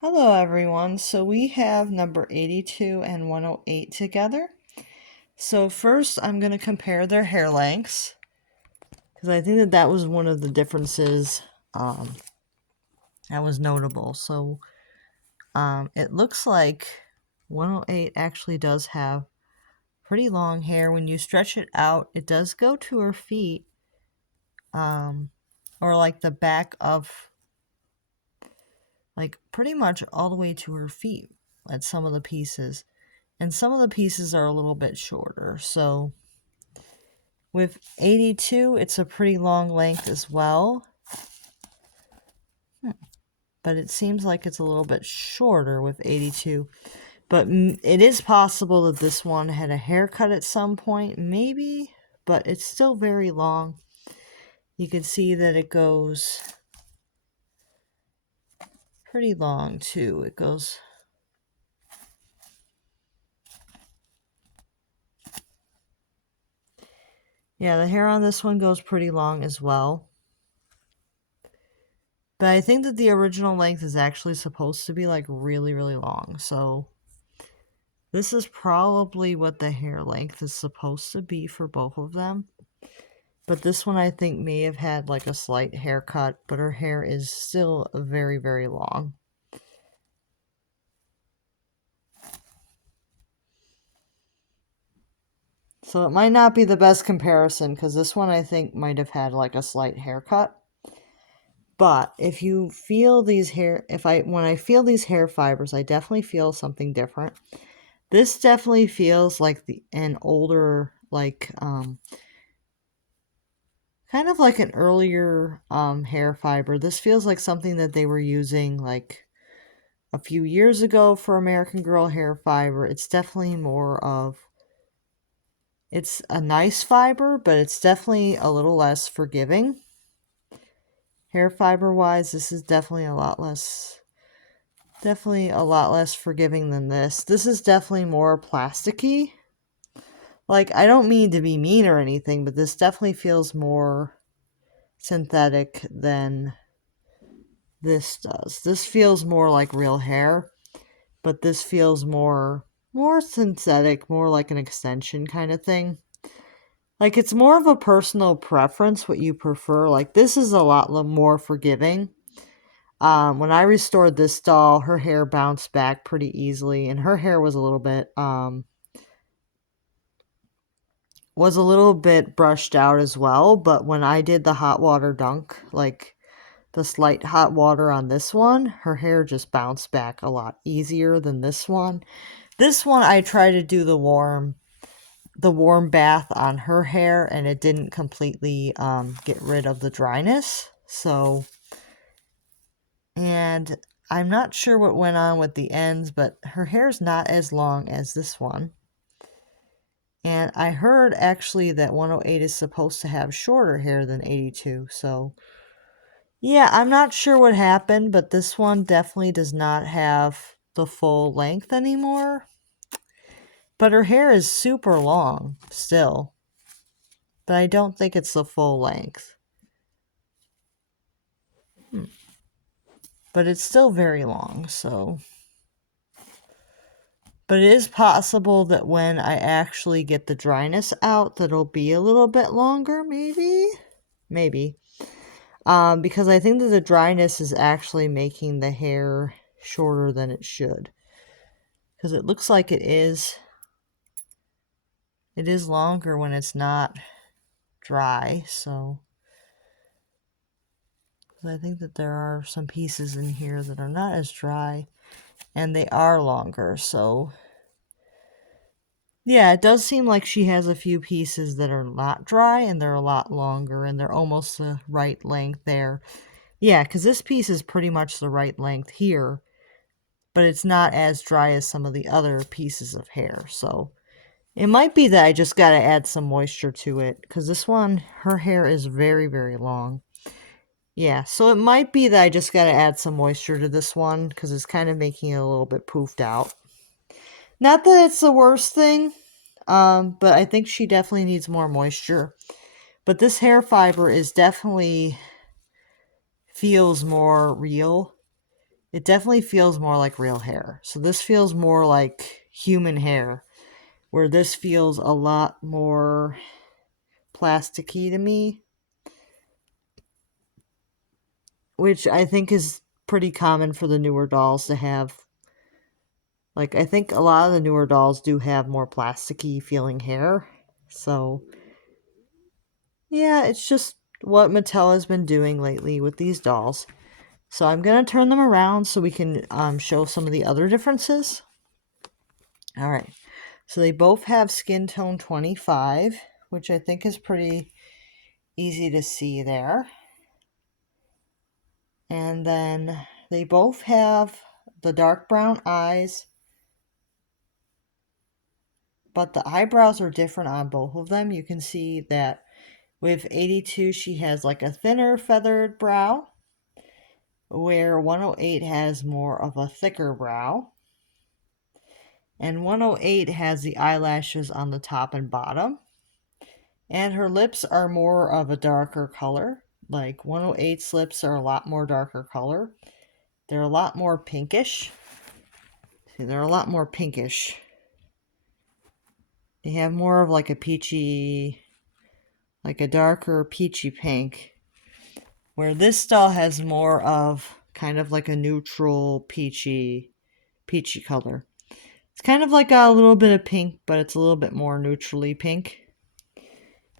Hello everyone. So we have number 82 and 108 together. So first I'm going to compare their hair lengths because I think that was one of the differences that was notable. So it looks like 108 actually does have pretty long hair. When you stretch it out, it does go to her feet, or like the back of, like pretty much all the way to her feet at some of the pieces. And some of the pieces are a little bit shorter. So with 82, it's a pretty long length as well. But it seems like it's a little bit shorter with 82. But it is possible that this one had a haircut at some point, maybe. But it's still very long. You can see that it goes pretty long too. It goes... Yeah, the hair on this one goes pretty long as well. But I think that the original length is actually supposed to be like really, really long. So this is probably what the hair length is supposed to be for both of them. But this one I think may have had like a slight haircut, but her hair is still very, very long. So it might not be the best comparison because this one I think might have had like a slight haircut. But if you feel these when I feel these hair fibers, I definitely feel something different. This definitely feels like an older, like kind of like an earlier hair fiber. This feels like something that they were using like a few years ago for American Girl hair fiber. It's definitely more of, it's a nice fiber, but it's definitely a little less forgiving. Hair fiber wise, this is definitely a lot less forgiving than this. This is definitely more plasticky. Like, I don't mean to be mean or anything, but this definitely feels more synthetic than this does. This feels more like real hair, but this feels more synthetic, more like an extension kind of thing. Like, it's more of a personal preference what you prefer. Like, this is a lot more forgiving. When I restored this doll, her hair bounced back pretty easily, and her hair was a little bit brushed out as well. But when I did the hot water dunk, like the slight hot water on this one, her hair just bounced back a lot easier than this one. This one I tried to do the warm bath on her hair, and it didn't completely get rid of the dryness. So, and I'm not sure what went on with the ends, but her hair's not as long as this one. And I heard actually that 108 is supposed to have shorter hair than 82. So, yeah, I'm not sure what happened, but this one definitely does not have the full length anymore. But her hair is super long still. But I don't think it's the full length. But it's still very long, so... But it is possible that when I actually get the dryness out, that it'll be a little bit longer, maybe? Maybe. Because I think that the dryness is actually making the hair shorter than it should. Because it looks like it is. It is longer when it's not dry, so... I think that there are some pieces in here that are not as dry, and they are longer, so... Yeah, it does seem like she has a few pieces that are not dry, and they're a lot longer, and they're almost the right length there. Yeah, because this piece is pretty much the right length here, but it's not as dry as some of the other pieces of hair, so... It might be that I just gotta add some moisture to it, because this one, her hair is very, very long. Yeah, so it might be that I just gotta add some moisture to this one, because it's kind of making it a little bit poofed out. Not that it's the worst thing, but I think she definitely needs more moisture. But this hair fiber is definitely feels more real. it definitely feels more like real hair. So this feels more like human hair, where this feels a lot more plasticky to me, which I think is pretty common for the newer dolls to have. Like, I think a lot of the newer dolls do have more plasticky feeling hair. So, yeah, it's just what Mattel has been doing lately with these dolls. So I'm going to turn them around so we can show some of the other differences. All right. So they both have skin tone 25, which I think is pretty easy to see there. And then they both have the dark brown eyes, but the eyebrows are different on both of them. You can see that with 82, she has like a thinner feathered brow, where 108 has more of a thicker brow. And 108 has the eyelashes on the top and bottom. And her lips are more of a darker color. Like 108's lips are a lot more darker color. They're a lot more pinkish. See, they're a lot more pinkish. They have more of like a peachy, like a darker peachy pink. Where this doll has more of kind of like a neutral peachy color. It's kind of like a little bit of pink, but it's a little bit more neutrally pink.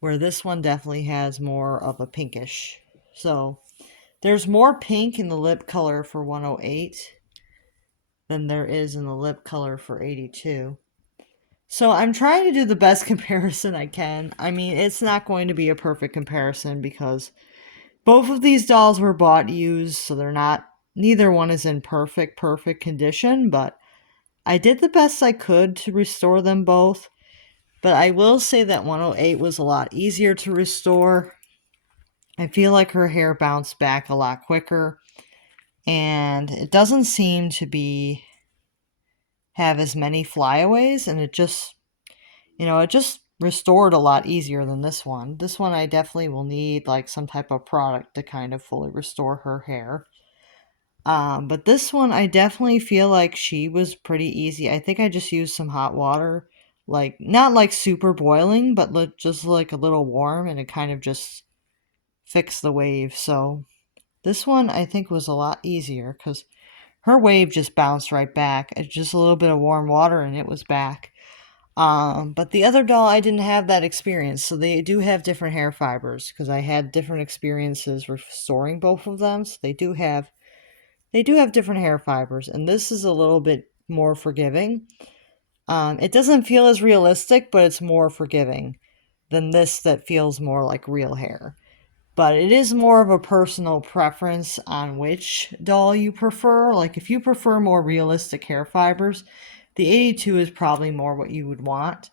Where this one definitely has more of a pinkish. So there's more pink in the lip color for 108 than there is in the lip color for 82. So I'm trying to do the best comparison I can. I mean, it's not going to be a perfect comparison because both of these dolls were bought used, so they're not, neither one is in perfect condition, but I did the best I could to restore them both. But I will say that 108 was a lot easier to restore. I feel like her hair bounced back a lot quicker, and it doesn't seem to be have as many flyaways, and it just, it just restored a lot easier than this one. This one I definitely will need like some type of product to kind of fully restore her hair. But this one I definitely feel like she was pretty easy. I think I just used some hot water, like not like super boiling, but just like a little warm, and it kind of just fixed the wave. So this one I think was a lot easier because her wave just bounced right back. It's just a little bit of warm water and it was back. But the other doll, I didn't have that experience. So they do have different hair fibers because I had different experiences restoring both of them. So they do have different hair fibers, and this is a little bit more forgiving. It doesn't feel as realistic, but it's more forgiving than this that feels more like real hair. But it is more of a personal preference on which doll you prefer. Like if you prefer more realistic hair fibers, the 82 is probably more what you would want.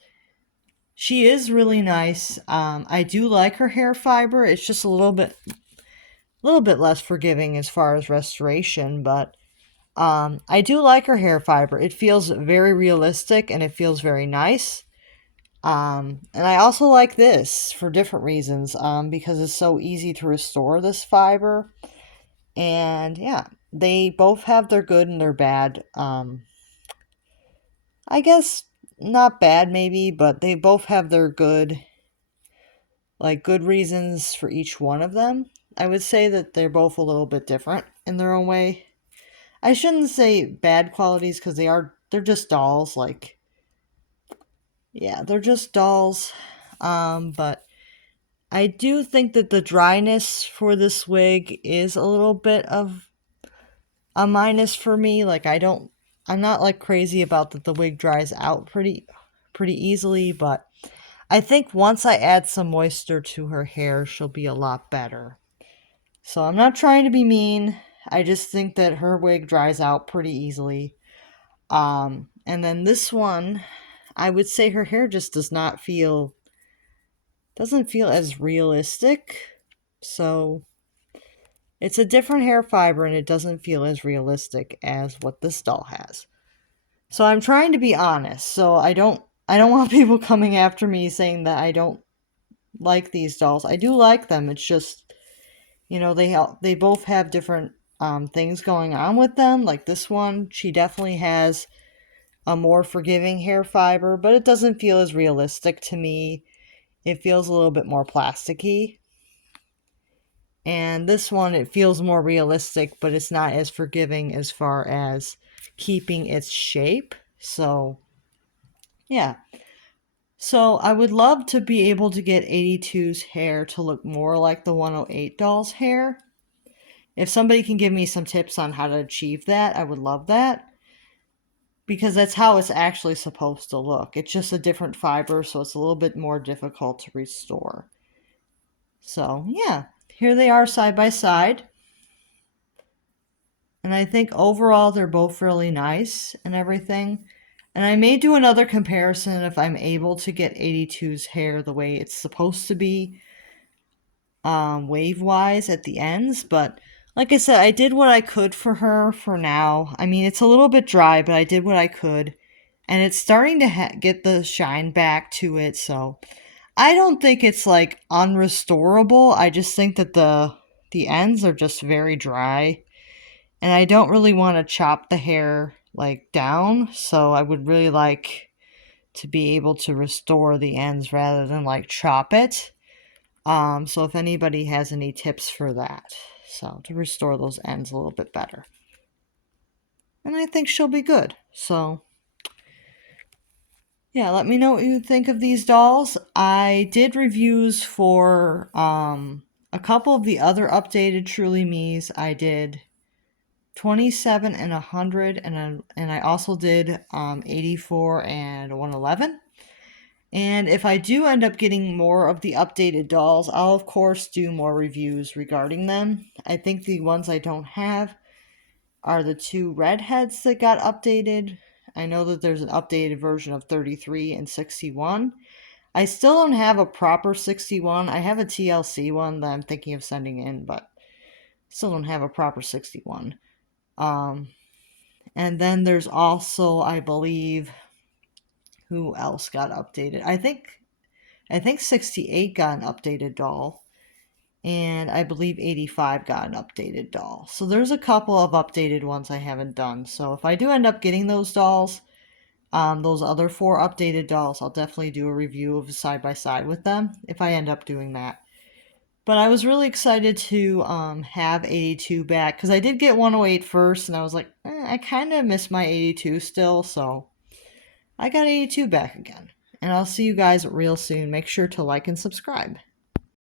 She is really nice. I do like her hair fiber. It's just a little bit less forgiving as far as restoration, but I do like her hair fiber. It feels very realistic and it feels very nice. And I also like this for different reasons, because it's so easy to restore this fiber. And yeah, they both have their good and their bad. I guess not bad maybe, but they both have their good, like good reasons for each one of them. I would say that they're both a little bit different in their own way. I shouldn't say bad qualities because they're just dolls. Like, yeah, they're just dolls. But I do think that the dryness for this wig is a little bit of a minus for me. Like, I'm not like crazy about that the wig dries out pretty easily, but I think once I add some moisture to her hair, she'll be a lot better. So I'm not trying to be mean. I just think that her wig dries out pretty easily. And then this one, I would say her hair just doesn't feel as realistic. So it's a different hair fiber and it doesn't feel as realistic as what this doll has. So I'm trying to be honest. So I don't want people coming after me saying that I don't like these dolls. I do like them. It's just, they both have different things going on with them. Like this one, she definitely has a more forgiving hair fiber, but it doesn't feel as realistic to me. It feels a little bit more plasticky. And this one, it feels more realistic, but it's not as forgiving as far as keeping its shape. So, yeah. So, I would love to be able to get 82's hair to look more like the 108 doll's hair. If somebody can give me some tips on how to achieve that, I would love that. Because that's how it's actually supposed to look. It's just a different fiber, so it's a little bit more difficult to restore. So, yeah, here they are side by side. And I think overall they're both really nice and everything. And I may do another comparison if I'm able to get 82's hair the way it's supposed to be, wave wise at the ends. But like I said, I did what I could for her for now. I mean, it's a little bit dry, but I did what I could. And it's starting to get the shine back to it. So I don't think it's like unrestorable. I just think that the ends are just very dry. And I don't really want to chop the hair like down, so I would really like to be able to restore the ends rather than like chop it. So if anybody has any tips for that, so to restore those ends a little bit better. And I think she'll be good. So yeah, let me know what you think of these dolls. I did reviews for a couple of the other updated Truly Me's. I did 27 and 100, and I also did 84 and 111. And if I do end up getting more of the updated dolls, I'll of course do more reviews regarding them. I think the ones I don't have are the two redheads that got updated. I know that there's an updated version of 33 and 61. I still don't have a proper 61. I have a TLC one that I'm thinking of sending in, but still don't have a proper 61. And then there's also, I believe, who else got updated? I think 68 got an updated doll, and I believe 85 got an updated doll. So there's a couple of updated ones I haven't done. So if I do end up getting those dolls, those other 4 updated dolls, I'll definitely do a review of side by side with them if I end up doing that. But I was really excited to have 82 back because I did get 108 first, and I was like, I kind of miss my 82 still, so I got 82 back again. And I'll see you guys real soon. Make sure to like and subscribe.